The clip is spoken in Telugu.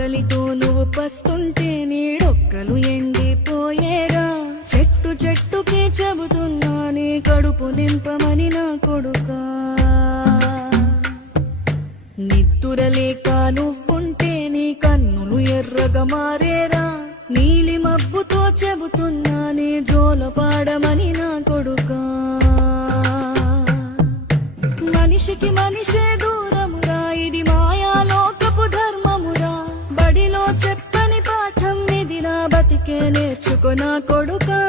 ఆకలితో నువ్వు పస్తుంటే నీడొక్కలు ఎండిపోయేరా. చెట్టు చెట్టుకే చెబుతున్నా నీ కడుపు నింపమని నా కొడుకా. నిద్దురలేక నువ్వుంటే నీ కన్నులు ఎర్రగా మారేరా. నీలి మబ్బుతో చెబుతున్నా నీ జోలపాడమని నా కొడుకా. మనిషికి మనిషే దూరమురా, ఇది మాయాలోకపు ధర్మమురా. బడిలో చెప్పని పాఠం ఇదిరా, బతికే నేర్చుకో నా కొడుకా.